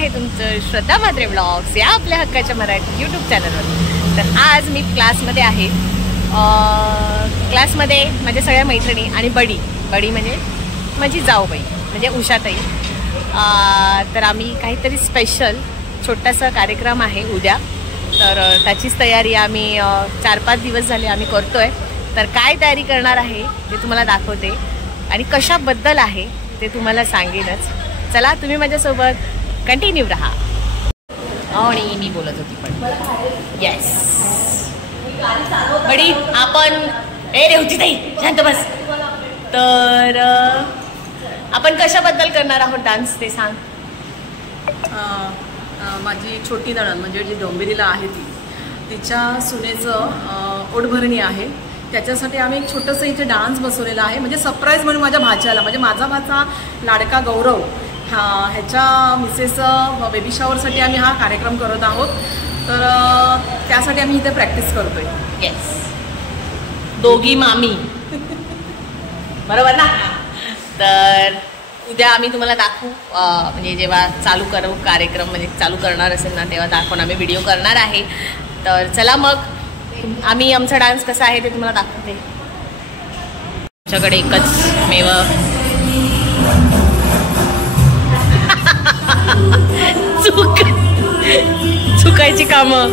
आहे तुमचं श्रद्धा म्हात्रे ब्लॉग्स या आपल्या हक्काच्या मराठी यूट्यूब चॅनलवर। तर आज मी क्लासमध्ये आहे। क्लासमध्ये माझ्या सगळ्या मैत्रिणी आणि बडी म्हणजे माझी जाऊबाई म्हणजे उषाताई। तर आम्ही काहीतरी स्पेशल छोटासा कार्यक्रम आहे उद्या, तर त्याचीच तयारी आम्ही 4-5 दिवस झाले आम्ही करतोय। तर काय तयारी करणार आहे ते तुम्हाला दाखवते आणि कशाबद्दल आहे ते तुम्हाला सांगेनच। चला तुम्ही माझ्यासोबत कंटिन्यू रहा। आणि मी बोलत होती पण येस बडी आपण रेवती ताई शांत बस। तर आपण कशाबद्दल करणार आहोत डान्स ते सांग। माझी छोटी नणंद म्हणजे जी डोंबिवलीला आहे तिच्या सुनेचं ओढभरणी आहे, त्याच्यासाठी आम्ही एक छोटंसं इथे डान्स बसवलेला आहे, म्हणजे सरप्राईज म्हणून माझ्या भाच्याला, म्हणजे माझा भाचा लाडका गौरव ह्याच्या मिसेसचं बेबी शॉवरसाठी आम्ही हा कार्यक्रम करत आहोत। तर त्यासाठी आम्ही इथे प्रॅक्टिस करतोय। येस दोघी मामी बरोबर ना। तर उद्या आम्ही तुम्हाला दाखवू, म्हणजे जेव्हा चालू करू कार्यक्रम, म्हणजे चालू करणार असेल ना तेव्हा दाखवून आम्ही व्हिडिओ करणार आहे। तर चला मग आम्ही आमचा डान्स कसा आहे ते तुम्हाला दाखवते। आमच्याकडे एकच मेव चुकायची कामं।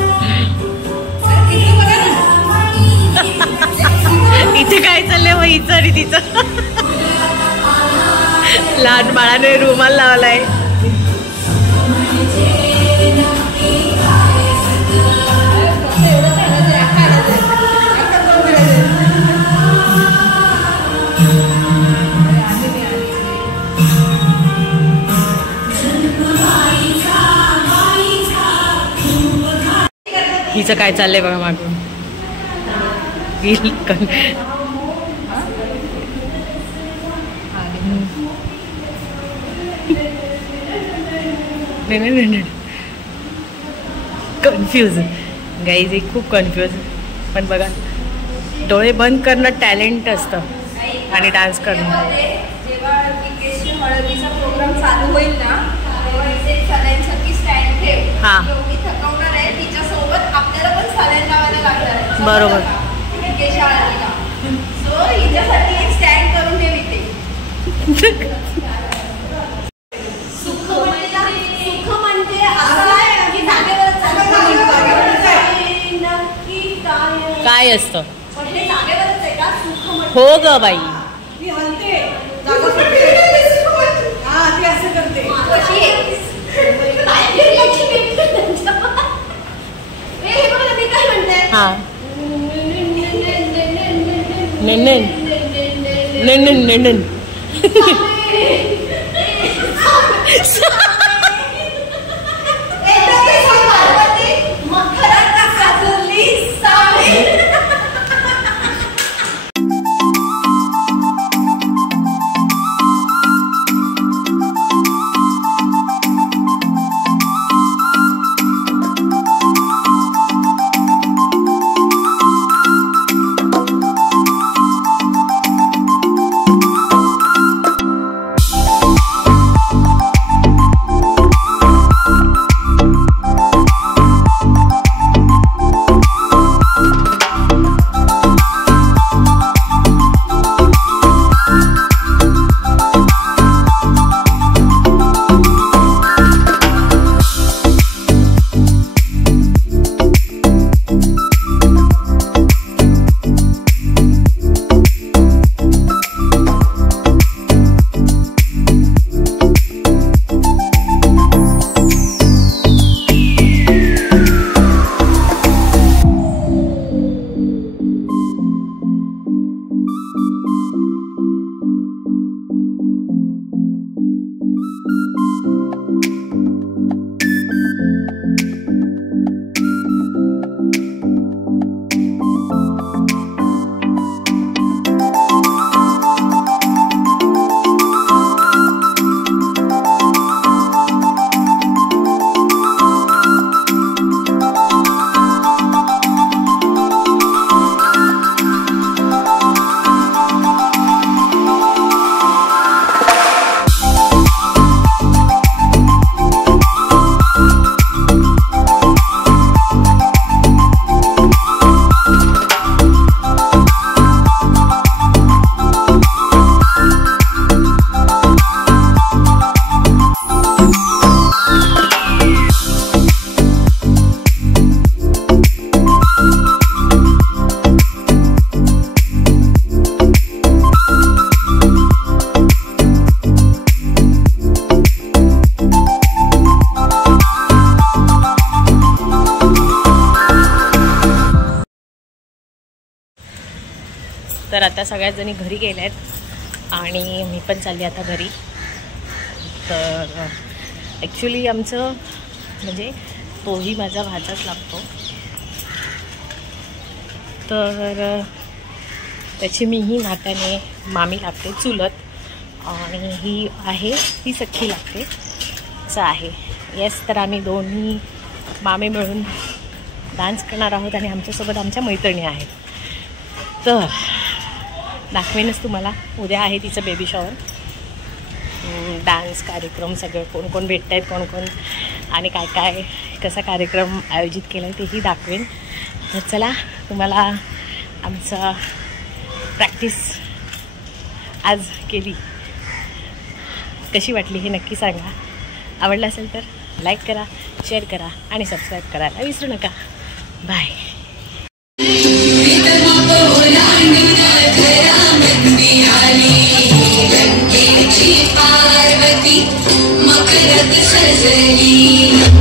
इथे काय चाललंय मग हिचं आणि तिचं? लहान बाळाने रुमाल लावलाय। हिचं काय चाललंय बघा मागून। नाही कन्फ्यूज गाईज, एक खूप कन्फ्यूज। पण बघा डोळे बंद करणं टॅलेंट असतं आणि डान्स करणं। जेव्हा हळदीचा प्रोग्राम चालू होईल ना तेव्हा इथे सलाईनसाठी स्टँड ठेव। हां एवढी थकवणार आहे तिच्यासोबत आपल्याला पण सलाईन लावायला लागणार आहे। बरोबर। सो हिच्यासाठी एक स्टँड करून ठेव इथे। काय असतं हो ग बाई? हा नेन तर आता सगळ्याच जणी घरी गेल्या आहेत आणि मी पण चालली आता घरी. तर ॲक्च्युली आमचं म्हणजे तोही माझा भाचाच लागतो, तर त्याची मीही नात्याने मामी लागते चुलत, आणि ही आहे ती सख्खी लागते असं आहे. येस, तर आम्ही दोन्ही मामे मिळून डान्स करणार आहोत आणि आमच्यासोबत आमच्या मैत्रिणी आहेत. तर दाखवेनच तुम्हाला. उद्या आहे तिचं बेबी शॉवर, डान्स कार्यक्रम सगळं, कोण कोण भेटत आहेत, कोण कोण आणि काय काय कसा कार्यक्रम आयोजित केला आहे तेही दाखवेन. तर चला, तुम्हाला आमचा प्रॅक्टिस आज केली कशी वाटली हे नक्की सांगा. आवडलं असेल तर लाईक करा, शेअर करा आणि सबस्क्राईब करायला विसरू नका. बाय. पार्वती मकरत सजली